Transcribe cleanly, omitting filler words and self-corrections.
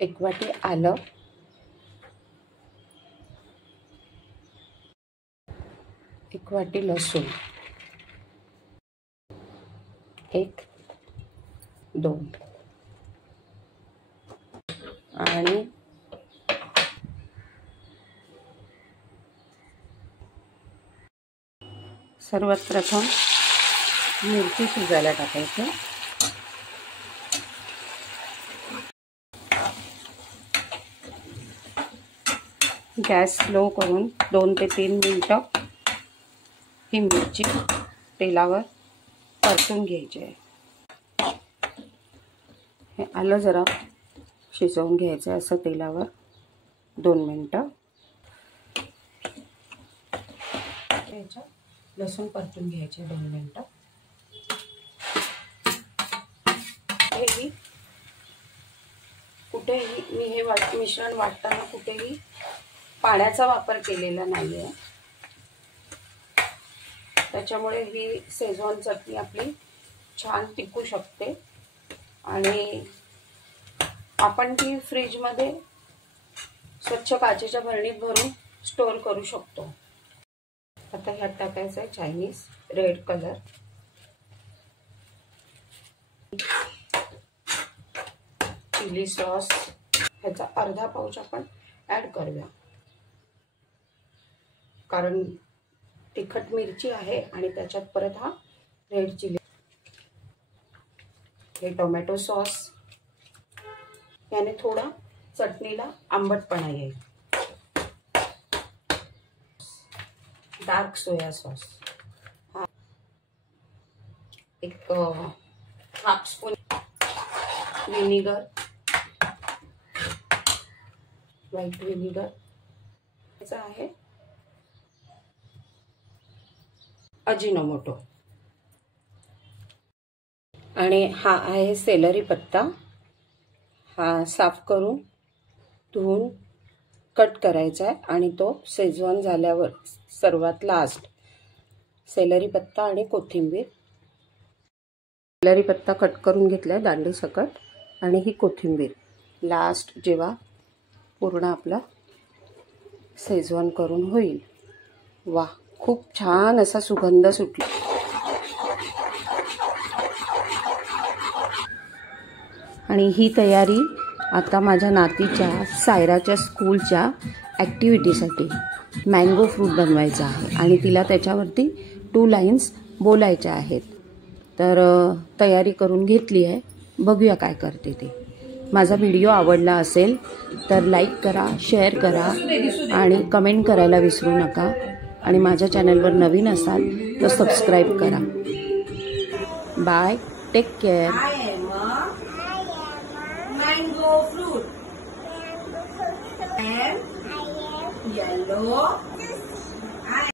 1 वाटी आलं, 1 वाटी लसूण, 1 2 आणि सर्वात प्रथम मिरची शिजायला टाकायची। गॅस स्लो करून 2 ते 3 मिनिटं ही मिरची तेलावर परतून घ्यायची आहे। हे आलं जरा शिजवून घ्यायचं आहे असं तेलावर 2 मिनिटं। लसूण परतून घ्यायचे 2 मिनिटं। हेही कुठेही मी हे मिश्रण वाटताना कुठेही पाण्याचा वापर केलेला नाही आहे, त्याच्यामुळे ही शेजवान चटणी आपली छान टिकू शकते आणि आपण ती फ्रीजमध्ये स्वच्छ काचेच्या भरणीत भरून स्टोर करू शकतो। आता ह्यात टाकायचं आहे Chinese red colour, chilli sauce, ह्याचा अर्धा पाऊच आपण ऍड करूया कारण तिखट मिरची आहे आणि त्याच्यात परत हा रेड चिली। हे टोमॅटो सॉस, याने थोडा चटणीला आंबटपणा येईल। डार्क सोया सॉस, हा 1 half spoon vinegar, white vinegar, याचा आहे अजिनोमोटो आणि हा आहे सेलरी पत्ता। हा साफ करून धुवून कट करायचा आहे आणि तो शेजवान झाल्यावर सर्वात लास्ट सेलरी पत्ता आणि कोथिंबीर। सेलरी पत्ता कट करून घेतलाय दांडी सकट आणि ही कोथिंबीर लास्ट जेव्हा पूर्ण आपला शेजवान करून होईल। वाह, खूप छान असा सुगंध सुटला। आणि ही तयारी आता माझ्या नातीच्या सायराच्या स्कूलच्या ॲक्टिव्हिटीसाठी मँगो फ्रूट बनवायचा आहे आणि तिला त्याच्यावरती 2 लाईन्स बोलायच्या आहेत। तर तयारी करून घेतली आहे, बघूया काय करते ते। माझा व्हिडिओ आवडला असेल तर लाईक करा, शेअर करा आणि कमेंट करायला विसरू नका आणि माझ्या चॅनलवर नवीन असाल तर सबस्क्राईब करा। Bye, take care. Mango fruit and yellow